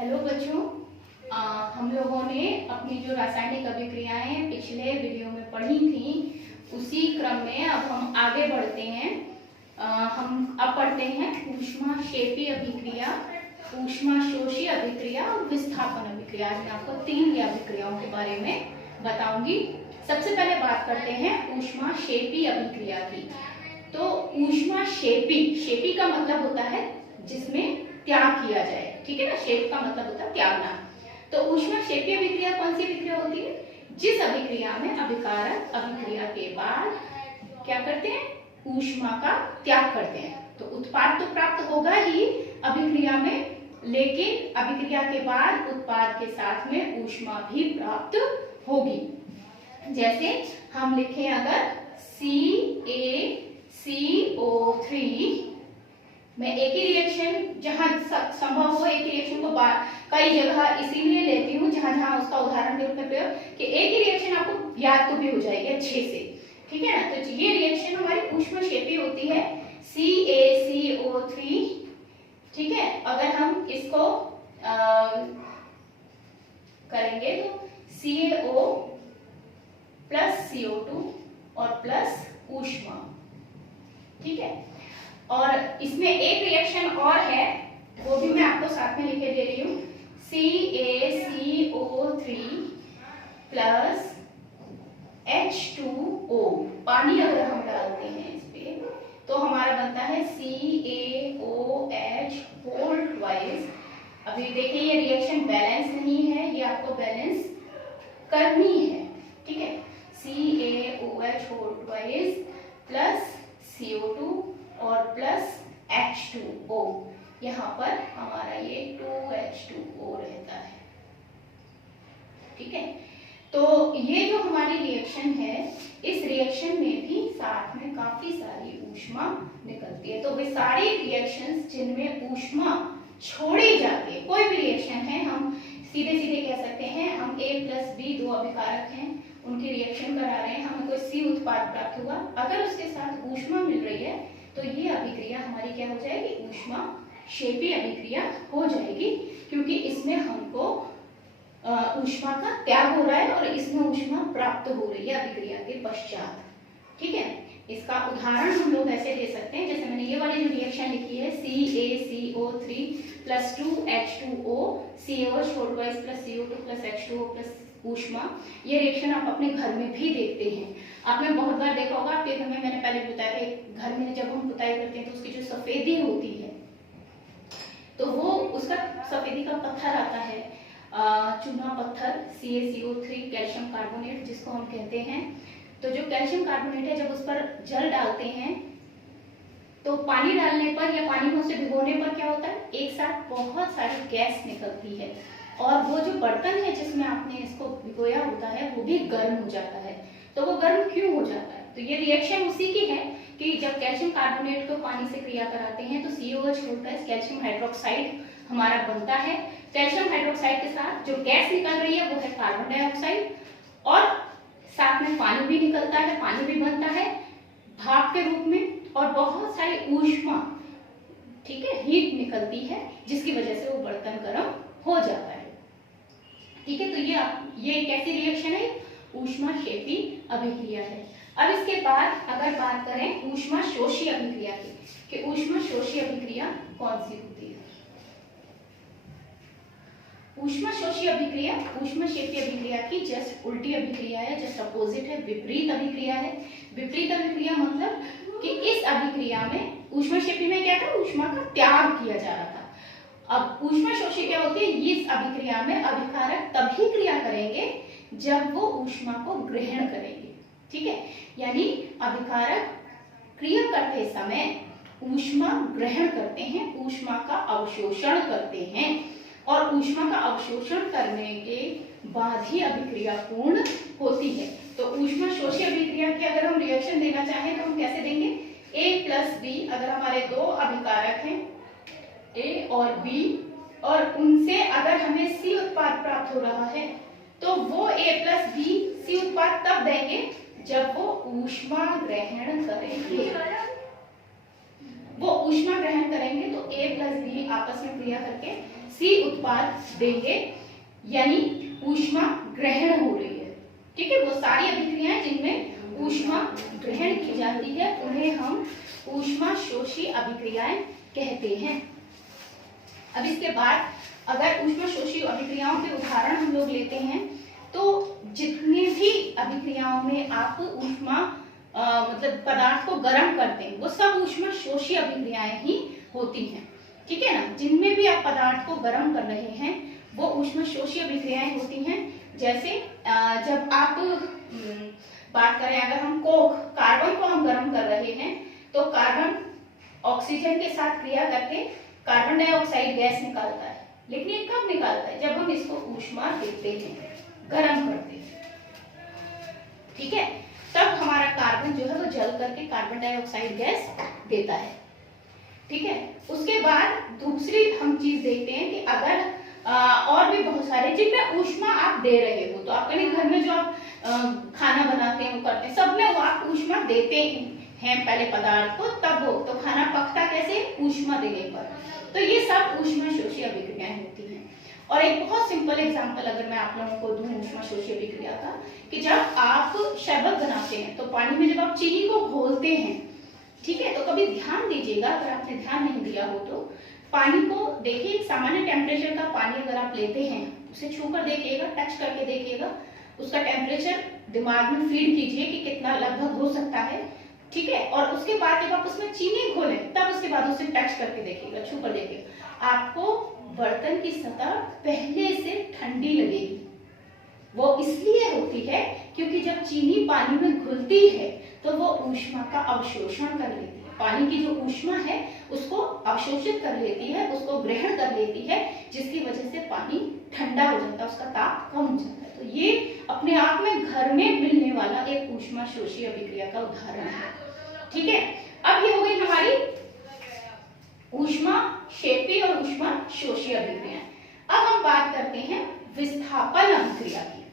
Hello बच्चों, हम लोगों ने अपनी जो रासायनिक अभिक्रियाएं पिछले वीडियो में पढ़ी थी उसी क्रम में अब हम आगे बढ़ते हैं। हम अब पढ़ते हैं ऊष्माक्षेपी अभिक्रिया, ऊष्माशोषी अभिक्रिया और विस्थापन अभिक्रिया। आज मैं आपको 3 अभिक्रियाओं के बारे में बताऊंगी। सबसे पहले बात करते हैं ऊष्माक्षेपी अभिक्रिया की। तो ऊष्माक्षेपी, शेपी का मतलब होता है जिसमें त्याग किया जाए, ठीक है ना। शेप का मतलब होता है त्यागना। तो ऊष्माक्षेपी अभिक्रिया कौन सी अभिक्रिया होती है? जिस अभिक्रिया में अभिकारक अभिक्रिया के बाद क्या करते हैं? ऊष्मा का त्याग करते हैं। तो उत्पाद तो प्राप्त होगा ही अभिक्रिया में, लेकिन अभिक्रिया के बाद उत्पाद के साथ में ऊष्मा भी प्राप्त होगी। जैसे हम लिखें अगर CaCO3 मैं एक ही रिएक्शन जहां संभव हो, एक ही रिएक्शन को कई जगह इसीलिए लेती हूँ जहां जहां उसका उदाहरण के रूप में प्रयोग कि एक ही रिएक्शन आपको याद तो भी हो जाएगी अच्छे से, ठीक है ना। तो ये रिएक्शन हमारी ऊष्माक्षेपी होती है CaCO3, ठीक है। अगर हम इसको करेंगे तो CaO प्लस CO2 और प्लस ऊष्मा, ठीक है। और इसमें एक रिएक्शन और है, वो भी मैं आपको साथ में लिखे दे रही हूँ। CaCO3 प्लस H2O, पानी अगर हम डालते हैं इस पे तो हमारा बनता है CaOH होल ट्वाइस। अभी देखिए ये रिएक्शन बैलेंस नहीं है, ये आपको बैलेंस करनी है, ठीक है। CaOH whole twice plus CO2 और प्लस H2O, यहाँ पर हमारा ये 2H2O रहता है, ठीक है। तो ये जो हमारी रिएक्शन है, इस रिएक्शन में भी साथ में काफी सारी ऊष्मा निकलती है। तो वे सारी रिएक्शंस जिनमें ऊष्मा छोड़ी जाती है, कोई भी रिएक्शन है, हम सीधे सीधे कह सकते हैं हम A प्लस B दो अभिकारक हैं, उनकी रिएक्शन करा रहे हैं, हमें कोई C उत्पाद प्राप्त हुआ, अगर उसके साथ ऊष्मा मिल रही है तो ये अभिक्रिया हमारी क्या हो जाएगी? ऊष्माक्षेपी अभिक्रिया हो जाएगी, क्योंकि इसमें हमको ऊष्मा का त्याग हो रहा है और इसमें ऊष्मा प्राप्त हो रही है अभिक्रिया के पश्चात, ठीक है। इसका उदाहरण हम लोग ऐसे दे सकते हैं, जैसे मैंने ये वाली जो रिएक्शन लिखी है CaCO3 plus 2H2O CaOH whole twice plus CO2 plus H2O plus ऊष्मा। ये रिएक्शन आप अपने घर में भी देखते हैं। आपने बहुत बार देखा होगा, आपके घर में, मैंने पहले बताया था, घर में जब हम पुताई करते हैं तो उसकी जो सफेदी होती है, तो वो उसका सफेदी का पत्थर आता है, चूना पत्थर CaCO3 कैल्शियम कार्बोनेट जिसको हम कहते हैं। तो जो कैल्शियम कार्बोनेट है, जब उस पर जल डालते हैं तो पानी डालने पर या पानी में उसे भिगोने पर क्या होता है? एक साथ बहुत सारी गैस निकलती है और वो जो बर्तन है जिसमें आपने इसको भिगोया होता है वो भी गर्म हो जाता है। तो वो गर्म क्यों हो जाता है? तो ये रिएक्शन उसी की है कि जब कैल्शियम कार्बोनेट को पानी से क्रिया कराते हैं तो COH होता है, कैल्शियम हाइड्रोक्साइड हमारा बनता है। कैल्शियम हाइड्रोक्साइड के साथ जो गैस निकल रही है वो है कार्बन डाइऑक्साइड, और साथ में पानी भी निकलता है, पानी भी बनता है भाप के रूप में, और बहुत सारी ऊष्मा, ठीक है, हीट निकलती है जिसकी वजह से वो बर्तन गर्म हो जाता है, ठीक है। तो ये कैसी रिएक्शन है? ऊष्माक्षेपी अभिक्रिया है। अब इसके बाद अगर बात करें ऊष्माशोषी अभिक्रिया की, कि ऊष्माशोषी अभिक्रिया कौन सी होती है? ऊष्माशोषी अभिक्रिया ऊष्माक्षेपी अभिक्रिया की जस्ट उल्टी अभिक्रिया है, जस्ट अपोजिट है, विपरीत अभिक्रिया है। विपरीत अभिक्रिया मतलब कि इस अभिक्रिया में ऊष्माक्षेपी में क्या था? ऊष्मा का त्याग किया जा रहा था। अब ऊष्माशोषी क्या होती है? इस अभिक्रिया में अभिकारक तभी क्रिया करेंगे जब वो ऊष्मा को ग्रहण करेंगे, ठीक है। यानी अभिकारक क्रिया करते समय ऊष्मा ग्रहण करते हैं, ऊष्मा का अवशोषण करते हैं, और ऊष्मा का अवशोषण करने के बाद ही अभिक्रिया पूर्ण होती है। तो ऊष्माशोषी अभिक्रिया की अगर हम रिएक्शन देना चाहें तो हम कैसे देंगे? A प्लस B, अगर हमारे दो अभिकारक हैं A और B, और उनसे अगर हमें C उत्पाद प्राप्त हो रहा है तो वो A प्लस B C उत्पाद तब देंगे जब वो ऊष्मा ग्रहण करेंगे। वो ऊष्मा ग्रहण करेंगे तो A प्लस B आपस में क्रिया करके सी उत्पाद देंगे, यानी ऊष्मा ग्रहण हो रही है। ठीक है, वो सारी अभिक्रियाएं जिनमें ऊष्मा ग्रहण की जाती है उन्हें हम ऊष्मा शोषी अभिक्रियाएं कहते हैं। अब इसके बाद अगर ऊष्मा शोषी अभिक्रियाओं के उदाहरण हम लोग लेते हैं तो जितने भी अभिक्रियाओं में आप ऊष्मा मतलब पदार्थ को गर्म करते हैं वो सब ऊष्मा शोषी अभिक्रियाएं ही होती हैं। ठीक है ना, जिनमें भी आप पदार्थ को गर्म कर रहे हैं वो ऊष्मा शोषी अभिक्रियाएं होती हैं। जैसे जब आप बात करें, अगर हम कोक कार्बन को हम गर्म कर रहे हैं तो कार्बन ऑक्सीजन के साथ क्रिया करके कार्बन डाइऑक्साइड गैस निकालता है, लेकिन ये कब निकालता है? जब हम इसको ऊष्मा देते हैं, गर्म करते हैं। ठीक है, तब हमारा कार्बन जो है वो जल करके कार्बन डाइऑक्साइड गैस देता है। ठीक है, उसके बाद दूसरी हम चीज देखते हैं कि अगर और भी बहुत सारे जिनमें ऊष्मा आप दे रहे हो, तो आपके घर में जो आप खाना बनाते हैं वो करते हैं, सब में वो आप ऊष्मा देते हैं पहले पदार्थ को, तब वो तो खाना पकता कैसे? ऊष्मा देने पर। तो ये सब ऊष्मा शोषी अभिक्रियाएं होती हैं। और एक बहुत सिंपल एग्जांपल अगर मैं आप लोगों को दूं ऊष्मा शोषी अभिक्रिया का, कि जब आप शरबत बनाते हैं तो पानी में जब आप चीनी को घोलते हैं, ठीक है, तो कभी ध्यान दीजिएगा, अगर आपने ध्यान नहीं दिया हो तो पानी को देखिए, सामान्य टेम्परेचर का पानी अगर आप लेते हैं उसे छूकर देखिएगा, टच करके देखिएगा, उसका टेम्परेचर दिमाग में फीड कीजिए कि कितना लगभग हो सकता है। ठीक है, और उसके बाद जब आप उसमें चीनी घोलें तब उसके बाद उसे टच करके देखिएगा, छूकर देखिएगा, आपको बर्तन की सतह पहले से ठंडी लगेगी। वो इसलिए होती है क्योंकि जब चीनी पानी में घुलती है तो वो ऊष्मा का अवशोषण कर लेती है, पानी की जो ऊष्मा है उसको अवशोषित कर लेती है, उसको ग्रहण कर लेती है, जिसकी वजह से पानी ठंडा हो जाता है, उसका ताप कम हो जाता है। तो ये अपने आप में घर में मिलने वाला एक ऊष्मा शोषी अभिक्रिया का उदाहरण है। ठीक है, अब ये हो गई हमारी ऊष्मा क्षेपी और ऊष्मा शोषी अभिक्रिया। अब हम बात करते हैं विस्थापन अभिक्रिया की।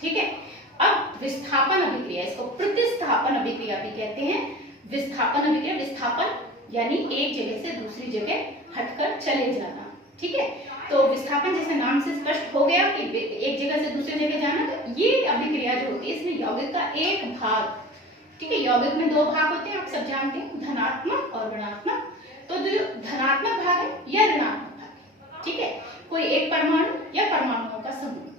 ठीक है, अब विस्थापन अभिक्रिया, इसको प्रतिस्थापन अभिक्रिया भी कहते हैं। विस्थापन अभिक्रिया, विस्थापन यानी एक जगह से दूसरी जगह हटकर चले जाना। ठीक है, तो विस्थापन जैसे नाम से स्पष्ट हो गया कि एक जगह से दूसरी जगह जाना। तो ये अभिक्रिया जो होती है इसमें यौगिक का एक भाग, ठीक है, यौगिक में दो भाग होते हैं, आप सब जानते हैं, धनात्मक और ऋणात्मक। तो जो धनात्मक भाग है या ऋणात्मक भाग है, ठीक है, कोई एक परमाणु या परमाणुओं का समूह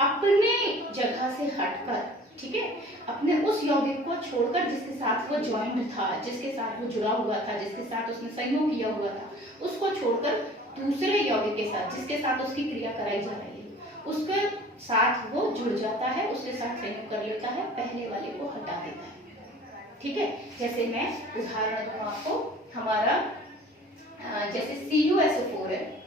अपने जगह से हटकर, ठीक है, अपने उस यौगिक को छोड़कर जिसके साथ वो ज्वाइंट था, जिसके साथ वो जुड़ा हुआ था, जिसके साथ उसने संयोग किया हुआ था, उसको छोड़कर दूसरे यौगिक के साथ जिसके साथ उसकी क्रिया कराई जा रही है उसके साथ वो जुड़ जाता है, उसके साथ संयोग कर लेता है, पहले वाले को हटा देता है। ठीक है, जैसे मैं उदाहरण दूं आपको, हमारा जैसे CuSO4 है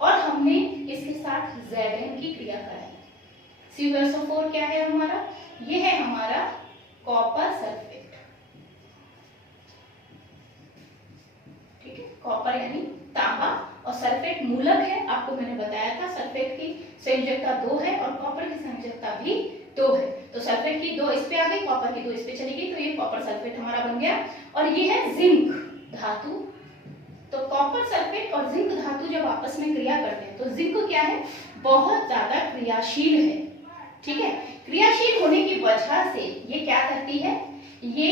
और हमने इसके साथ Zn की क्रिया कराई। CuSO4 क्या है हमारा? ये है हमारा कॉपर सल्फेट। ठीक है, कॉपर यानी तांबा और सल्फेट मूलक है, आपको मैंने बताया था सल्फेट की संयोजकता 2 है और कॉपर की संयोजकता भी 2 है। तो सल्फेट की 2 इस पे आ गई, कॉपर की 2 इस पे चली गई, तो ये कॉपर सल्फेट हमारा बन गया। और ये है जिंक धातु। तो कॉपर सल्फेट और जिंक धातु जब आपस में क्रिया करते हैं तो जिंक क्या है? बहुत ज्यादा क्रियाशील है। ठीक है, क्रियाशील होने की वजह से ये क्या करती है? ये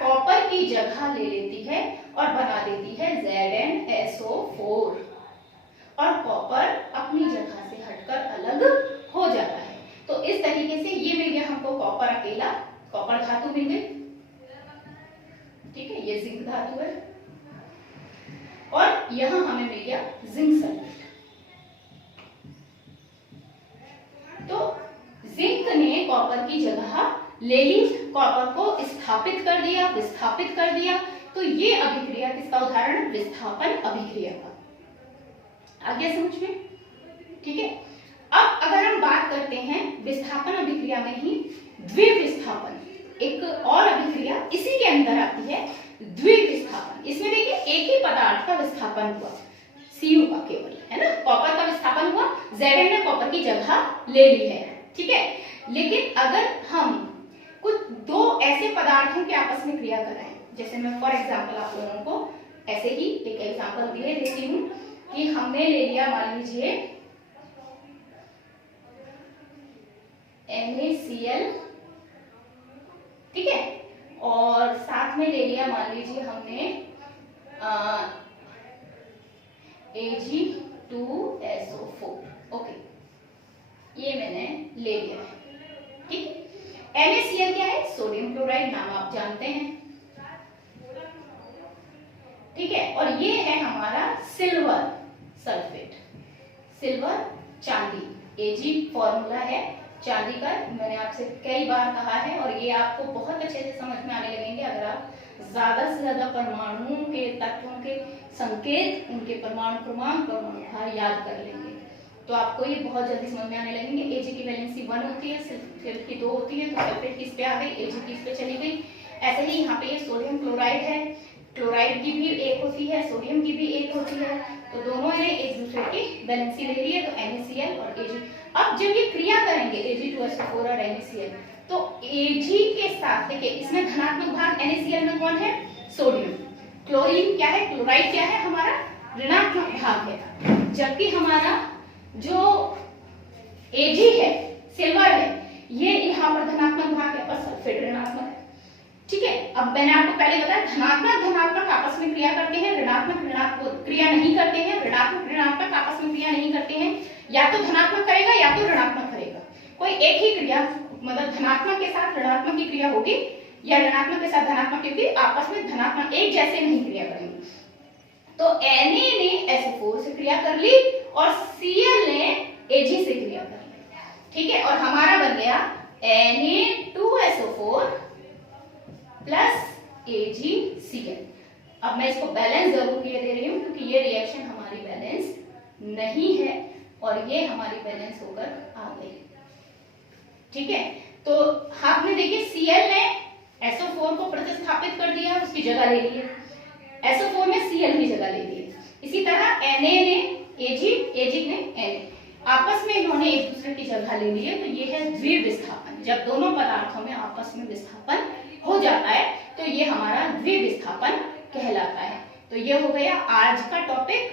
कॉपर की जगह ले लेती है और बना देती है ZnSO4 और कॉपर अपनी जगह से हटकर अलग हो जाता है। तो इस तरीके से ये मिल गया हमको कॉपर अकेला, कॉपर धातु मिल गई। ठीक है, ये जिंक धातु है और यहां हमें मिल गया जिंक सल्फेट। तो जिंक ने कॉपर की जगह ले ली, कॉपर को स्थापित कर दिया, विस्थापित कर दिया। तो ये अभिक्रिया किसका उदाहरण है? विस्थापन अभिक्रिया का। आ गया समझ में? ठीक है, अब अगर हम बात करते हैं विस्थापन अभिक्रिया में ही द्विविस्थापन, एक और अभिक्रिया इसी के अंदर आती है, द्विविस्थापन। इसमें देखिए एक ही पदार्थ का विस्थापन हुआ, Cu का केवल, है ना, कॉपर का विस्थापन हुआ, Zn ने कॉपर की जगह ले ली है। ठीक है, लेकिन अगर हम कुछ दो ऐसे पदार्थों के आपस में क्रिया कराएं, जैसे मैं फॉर एग्जांपल आप लोगों को ऐसे ही एक एग्जांपल दिए देती हूँ कि हमने ले लिया मान लीजिए NaCl, ठीक है, और साथ में ले लिया मान लीजिए हमने Ag2SO4। ओके, ये मैंने ले लिया है, ठीक है। NaCl क्या है? सोडियम क्लोराइड, नाम आप जानते हैं, ठीक है। और ये है हमारा सिल्वर सल्फेट, सिल्वर चांदी, Ag फॉर्मूला है चांदी का, मैंने आपसे कई बार कहा है, और ये आपको बहुत अच्छे से समझ में आने लगेंगे अगर आप ज्यादा से ज्यादा परमाणुओं के तत्वों के संकेत, उनके परमाणु क्रमांक, परमाणु भार याद कर लेंगे तो आपको ये बहुत जल्दी समझ में आने लगेंगे। Ag की वैलेंसी 1 होती है, सल्फेट की 2 होती है, तो सल्फेट किस पे आ गई? Ag किस पे चली गई। ऐसे ही यहाँ पे ये सोडियम क्लोराइड है, क्लोराइड की भी 1 होती है, सोडियम की भी 1 होती है, तो दोनों ने एक दूसरे की वैलेंसी ले ली है, तो NaCl और Ag। अब जब ये क्रिया करेंगे Ag2SO4 और NaCl, तो Ag के साथ देखिए इसमें धनात्मक भाग NaCl में कौन है? सोडियम। क्लोरीन क्या है? क्लोराइड क्या है? हमारा ऋणात्मक भाग है, जबकि हमारा जो Ag है, सिल्वर है, ये यहाँ पर धनात्मक भाग है और सल्फेट ऋणात्मक है, ठीक है। अब मैंने आपको पहले बताया धनात्मक आपस में क्रिया करते हैं, ऋणात्मक क्रिया नहीं करते हैं, ऋणात्मक आपस में क्रिया नहीं करते हैं, या तो धनात्मक करेगा या तो ऋणात्मक करेगा, कोई एक ही क्रिया, मतलब धनात्मक के साथ ऋणात्मक की क्रिया होगी या ऋणात्मक के साथ धनात्मक की होगी, आपस में धनात्मक एक जैसे नहीं क्रिया करेंगे। तो Na ने SO4 से क्रिया कर ली और Cl ने Ag से क्रिया कर ली, ठीक है, और हमारा बन गया Na2SO4 प्लस AgCl। अब मैं इसको बैलेंस जरूर किए दे रही हूँ क्योंकि ये रिएक्शन हमारी बैलेंस नहीं है और ये हमारी बैलेंस होकर आ गई, ठीक है। तो आपने देखिए Cl ने SO4 को प्रतिस्थापित कर दिया, उसकी जगह ले ली है, SO4 ने Cl की जगह ले ली है। इसी तरह Na ने Ag ने Na, आपस में इन्होंने एक दूसरे की जगह ले ली है, तो ये है द्विविस्थापन। जब दोनों पदार्थों में आपस में विस्थापन हो जाता है तो ये हमारा द्विविस्थापन कहलाता है। तो ये हो गया आज का टॉपिक,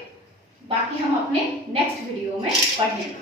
बाकी हम अपने नेक्स्ट वीडियो में पढ़ेंगे।